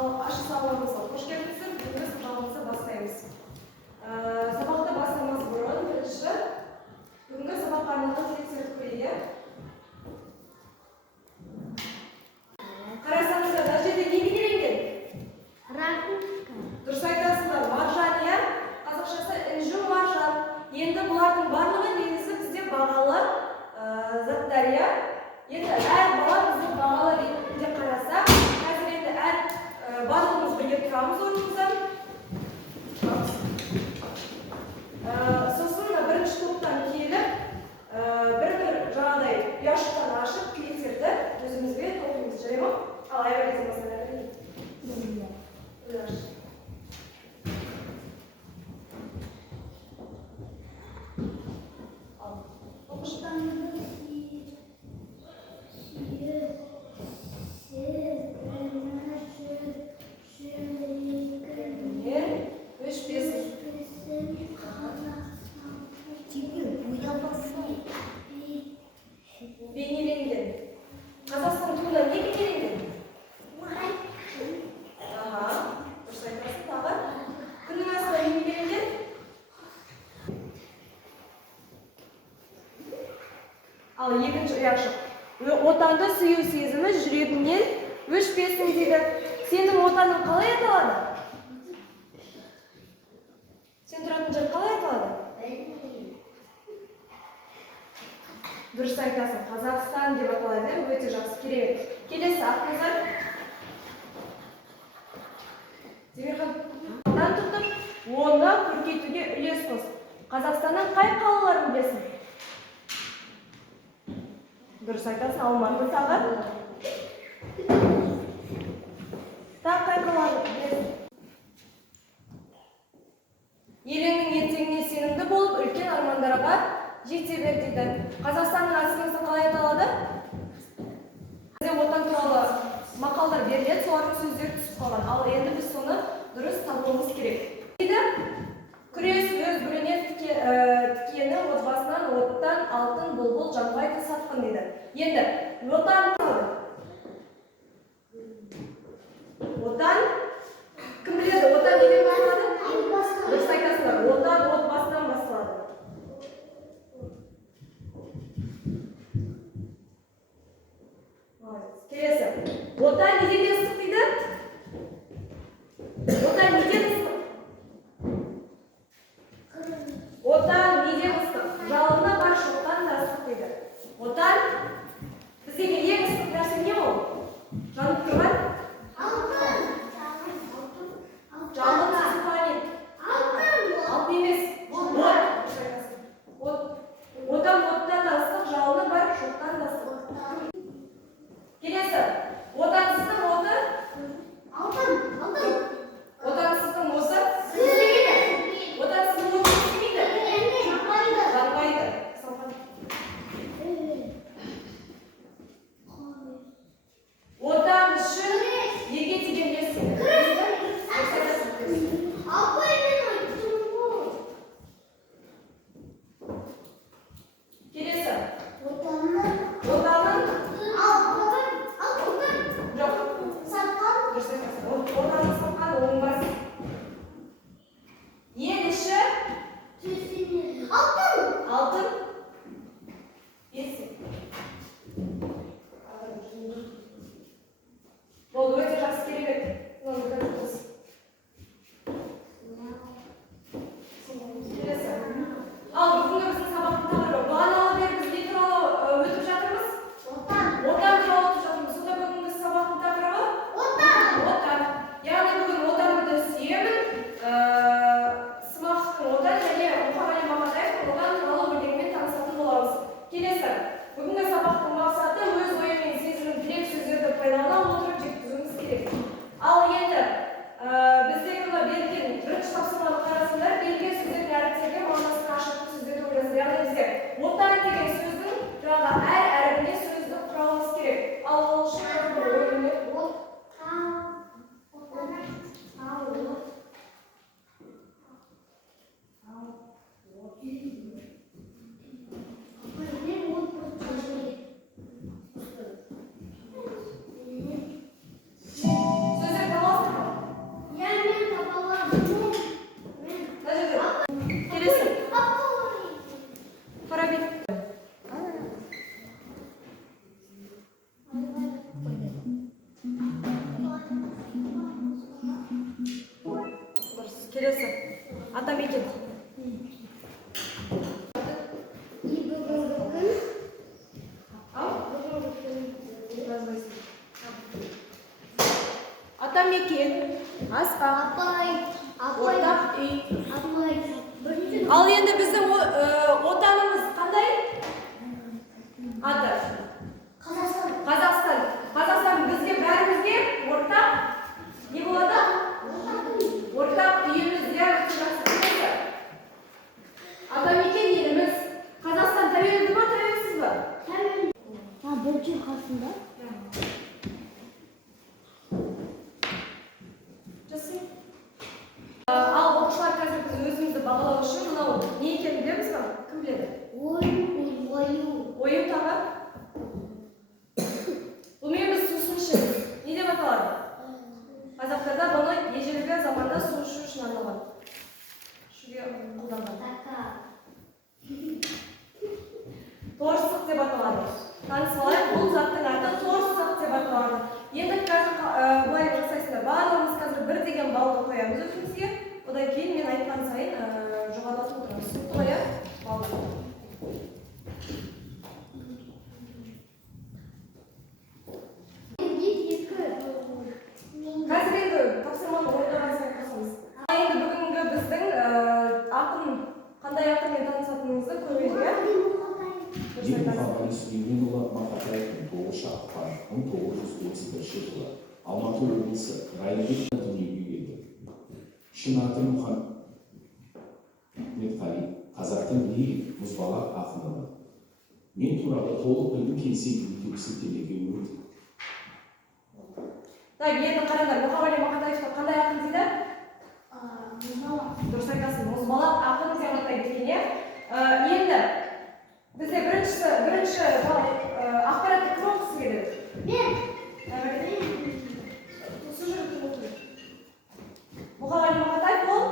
Ашы сауалымызға қош келдіңіздер. Бүгінгі сабағымызды бастаймыз. Сабақты бастамас бұрын бірінші бүгінгі сабаққа арналған тексттерді көрейік. Қарасаңыздар, мына жерде не бейнеленген? Ракушка. Дұрыс айтасыздар, маржан, иә? Қазақшасы інжу маржан. Енді бұлардың барлығы негізі бізде бағалы заттар, иә? Енді әр бала біздің бағалы ретінде қарасақ, қазір енді әр барлығымыз бірге тұрамыз орнымыздан. Сосын бірінші топтан келіп, бір жаңағыдай ұяшықтан ашып, клеттерді өзімізге толтыруымыз жарай ма? Ал айға кезен басына ұяш. Бейнеленген. Қазақстан туына не бейнеленген? Дұрыс айтасың, тағы. Күннің астында не бейнеленген? Ал екінші ұяшық. Отанды сүю сезімі жүрегіңнен өшпесін дейді. Сенің отаның қалай аталады? Сен тұратын жер қалай аталады? Дұрыс айтасың, Қазақстан деп аталады, өте жақсы, керемет. Келесі ақтыңыздар. Демирхан, отан тұтып, оны көркейтуге үлес қос. Қазақстанның қай қалаларын білесің? Дұрыс айтасың, Алматы тағы. Тағы қай қалаларын білесің? Еліңнің ертеңіне сенімді болып, үлкен армандарға жете бер дейді. Қазақстанның астанасы қалай аталады? Бізде отан туралы мақалдар беріледі, солардың сөздері түсіп қалған. Ал енді біз соны дұрыс табуымыз керек. Күрес өз гүліне тікені отбасынан оттан алтын бұлбұл жанбайды сатқын дейді. Енді отан қалады. Отан кім біледі? Отан неден басталады? Дұрыс айтасыңдар. Отан отбасынан басталады. Келесі. Отан неден ыстық дейді? Отан неден ыстық? Отан неден ыстық? Жалына бар шоқтан да ыстық дейді. Отан бізге ең ыстық нәрсе не ол? Жанып тұрған? Алтын. Жалын сызылған ет. Алтын емес. Келесі. Атамекен. Атамекен. Асқақ. Ортақ үй. Ал енді біздің отанымыз қандай? Аты? Қазақстан. Қазақстан бізге бәрімізге ортақ не болады? Ортақ үйіміз. Атамекен еліміз. Қазақстан тәуелді ма, тәуелсіз ба? Бірінші қасында. Ал оқушылар қазір біз өзімізді бағалау үшін мынау не екенін білеміз ба? Кім біледі? Ойын тағы? Бұл мейміз сусын ішеміз. Не деп аталады? Қазақтарда бұны ежелгі заманда су ішу үшін арналған. Шуге қолданған. Торсық деп аталады. Танысып алайық, бұл заттың аты торсық деп аталады. Енді қазір былай жасайсыздар. Барлығымыз қазір бір деген балды қоямыз өзімізге. Одан кейін мен айтқан сайын жоғарылатып отырамыз. Қоя балды. Қазір енді тапсырманы орындаған сайын қосамыз. Енді бүгінгі біздің ақын қандай ақынмен танысатынымызды көрейік. Емханалист Евгеньұлы Мақатаевтың тоғыз ақпан 1931 жылы Алматы облысы Райымбек дүниеге келді. Шын аты Мұхаммедқали, қазақтың ең мұзбалақ ақыны. Мен туралы толық білім келсе сілтемеге өтті. Енді қараңдар, Мұхаммед Мақатаевты қандай ақын дейді? Дұрыс айтасың, мұзбалақ ақын деп атайды екен, иә? Енді бізде бірінші ақпаратты кім оқысы келеді? Мен. Мұхаммед Мақатаев ол?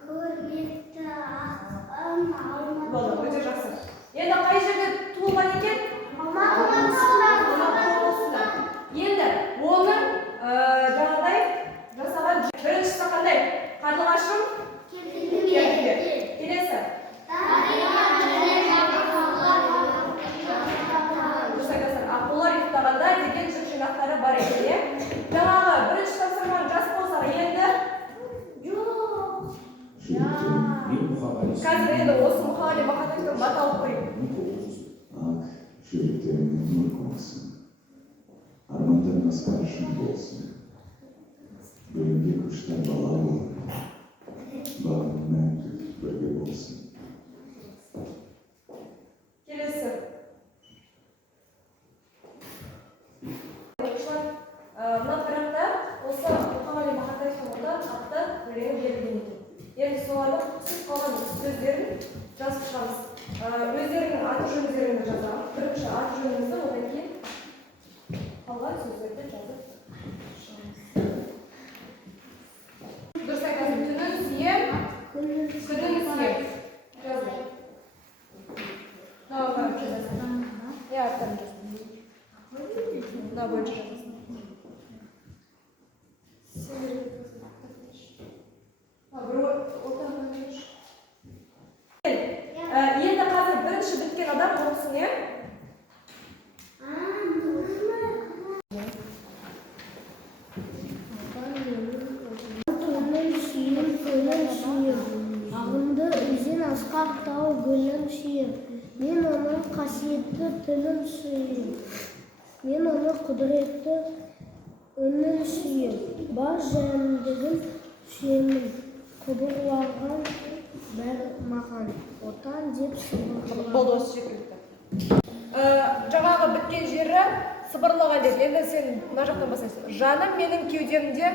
Көрнекті ақын Алматы. Болды, өте жақсы. Енді қай жерде туылған екен? Алматы облысында. Енді оның жаңағыдай жасаған біріншісі қандай? Қарлығашым? Келесі. Аққулар ұйықтағанда деген жыр жинақтары бар екен. Жаңағы бірінші тапсырманы жас болса енді? Қазір енді осы Мұхаммед Мақатаевтан бата алып қойып. Жүректеріңнің нұр болсын, армандарыңыз қарышын болсын, бөлімде күштен бала болып, бағың мәңгі бірге болсын. Келесі. Оқушылар, мына парақта осы Мұхаммед Мақатаевтың отан атты өлеңі берілген екен. Енді солардың түсіп қалған сөздерін жазып шығамыз. Өздерінің аты жөндеріңді жазамыз. Бірінші аты жөніңізді, одан кейін қалған сөздерді жазып шығамыз. Дұрыс айтасың. Түнін сүйем, күнін сүйем. Жазды. Мынау бойынша жазасың. Иә, аттарын жазасың. Мынау бойынша жазасың. Енді қазір бірінші біткен адам оқысын, е? Күнім сүйем, ағынды өзен асқақ тау гүлім сүйем. Мен оның қасиетті тілін сүйем. Мен оның құдіретті үнін сүйем. Бар жәндігін сүйемін. Құбырлаған бәрі маған. Отан деп сыбырлаған. Болды, осы шекілді. Жаңағы біткен жері сыбырлаған деді. Енді сен мына жақтан бастайсың. Жаным менің кеудемде.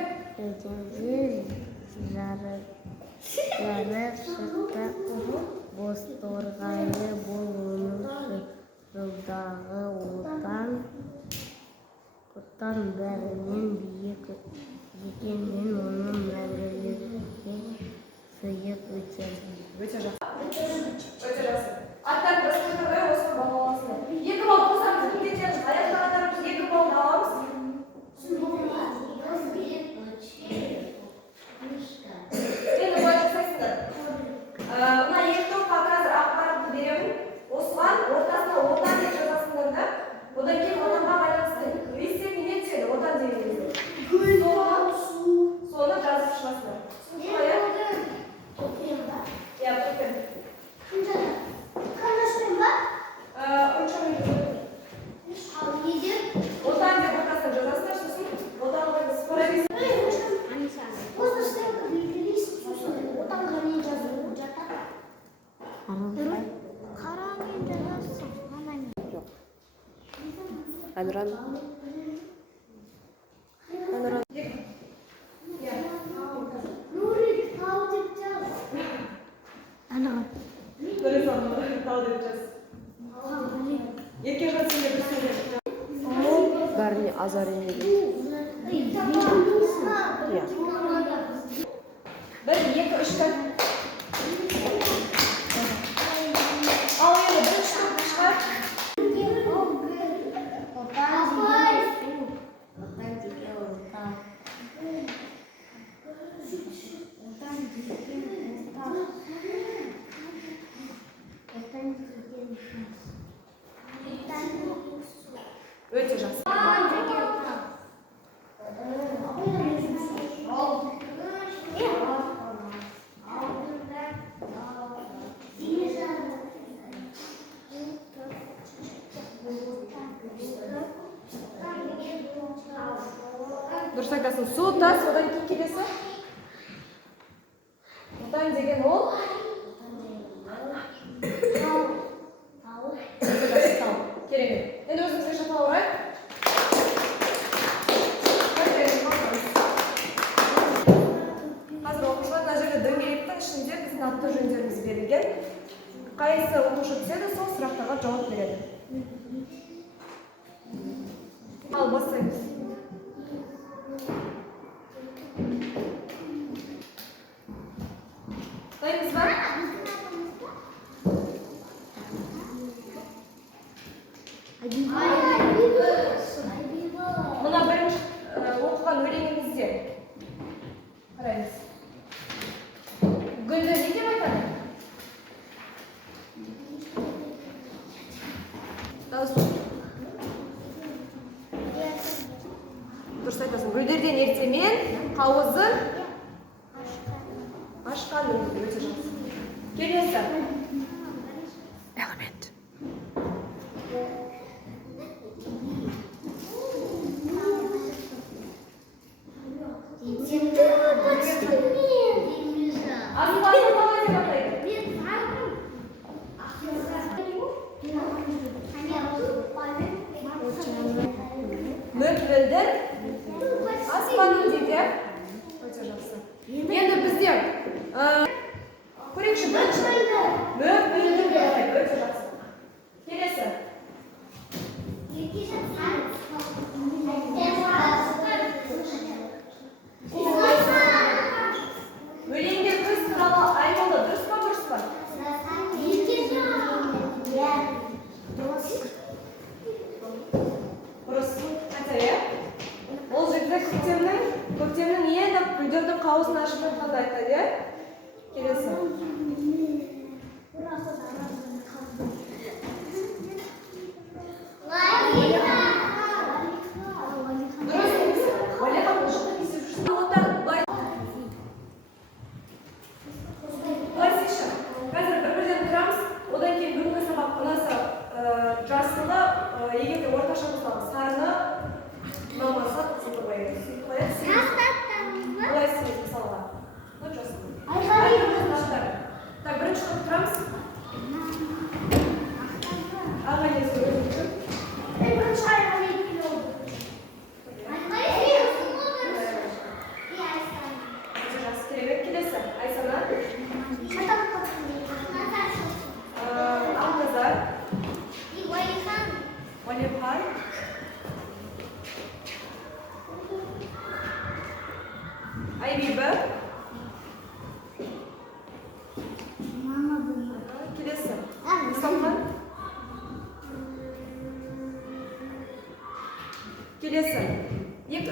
Жары шықты боз торғайы бұл өмір жылдағы отан бәрінен биік екен мен оны мәңгілікке сыйып өтемін. Өте жақсы. Өте жақсы. Аттарын басқаша қойып осыны бағаласың. 2 балл қосамыз, кім кетеміз? Аяқтағандарымыз 2 балл аламыз. Әнұран. Әнұран. Дұрыс анығы, тау деп жаз. Еркежан сенде бір сөйлеп. Бәріне азар емеді. Бір, екі, үш тәт. Ал енді бірінші топ шығар. Өте жақсы. Дұрыс айтасың. Су тас, одан кейін келесі. Отан деген ол? Керемет. Енді өзімізге шатал ұрайық. Қазір оқушылар мына жерде дөңгелектің ішінде біздің атты жөндеріміз берілген. Қайсы оқушы түседі, сол сұрақтарға жауап береді. Ал бастаймыз. Дайынбыз ба? Мына бірінші оқыған өлеңімізде қараймыз. Гүлді не деп айтады? Дұрыс айтасың. Гүлдерден ертемен қауызын ашқан өте жақсы. Келесі. Элемент. Аспанды қалай деп атайды? Мөп-мөлдір аспанның дейді. Өте жақсы. Енді бізде көрейікші бірінші. Мөп-мөлдір деп атайды. Өте жақсы. Келесі. Өлеңде күз туралы айтылды. Дұрыс па, бұрыс па? Бұрыс. Айтар, ол жерде көктемнің енді гүлдердің қауызын ашып жатқанды айтады. Келесі. Жасылы, егерде орташа болсаңыз, сарыны намазға түсіп қояйыз. Олай істейміз мысалға. Вот жасылы. Так, бірінші топ тұрамыз. Аға несі өзің үшін. Жақсы, керемет. Келесі. Айсана. Ақтазар. Валерхан. Айбибі. Келесі. Мұсалхан. Келесі. Енді